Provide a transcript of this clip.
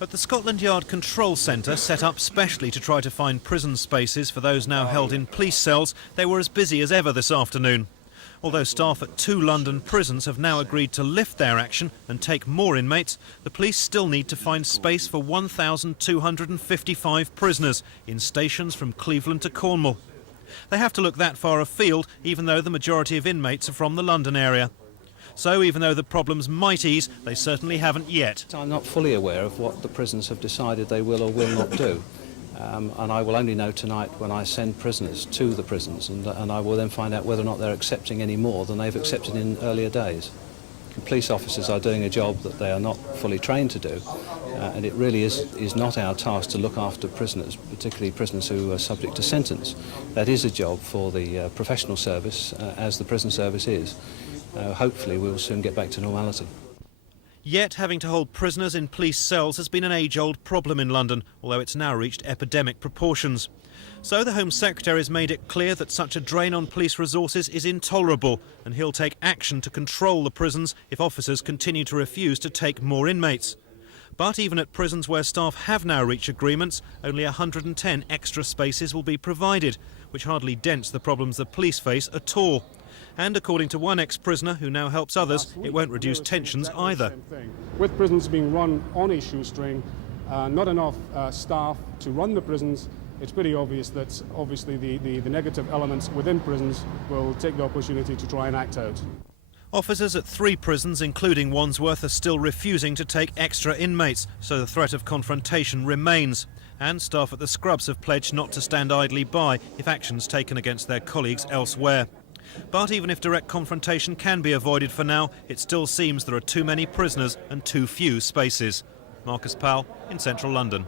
At the Scotland Yard Control Centre, set up specially to try to find prison spaces for those now held in police cells, they were as busy as ever this afternoon. Although staff at 2 London prisons have now agreed to lift their action and take more inmates, the police still need to find space for 1,255 prisoners in stations from Cleveland to Cornwall. They have to look that far afield, even though the majority of inmates are from the London area. So even though the problems might ease, they certainly haven't yet. I'm not fully aware of what the prisons have decided they will or will not do. And I will only know tonight when I send prisoners to the prisons, and I will then find out whether or not they're accepting any more than they've accepted in earlier days. Police officers are doing a job that they are not fully trained to do, and it really is not our task to look after prisoners, particularly prisoners who are subject to sentence. That is a job for the professional service, as the prison service is. Hopefully we will soon get back to normality. Yet having to hold prisoners in police cells has been an age-old problem in London, although it's now reached epidemic proportions. So the Home Secretary has made it clear that such a drain on police resources is intolerable, and he'll take action to control the prisons if officers continue to refuse to take more inmates. But even at prisons where staff have now reached agreements, only 110 extra spaces will be provided, which hardly dents the problems the police face at all. And according to one ex-prisoner who now helps others, it won't reduce tensions either. With prisons being run on a shoestring, not enough staff to run the prisons, it's pretty obvious that obviously the negative elements within prisons will take the opportunity to try and act out. Officers at 3 prisons, including Wandsworth, are still refusing to take extra inmates, so the threat of confrontation remains. And staff at the Scrubs have pledged not to stand idly by if action's taken against their colleagues elsewhere. But even if direct confrontation can be avoided for now, it still seems there are too many prisoners and too few spaces. Marcus Powell in central London.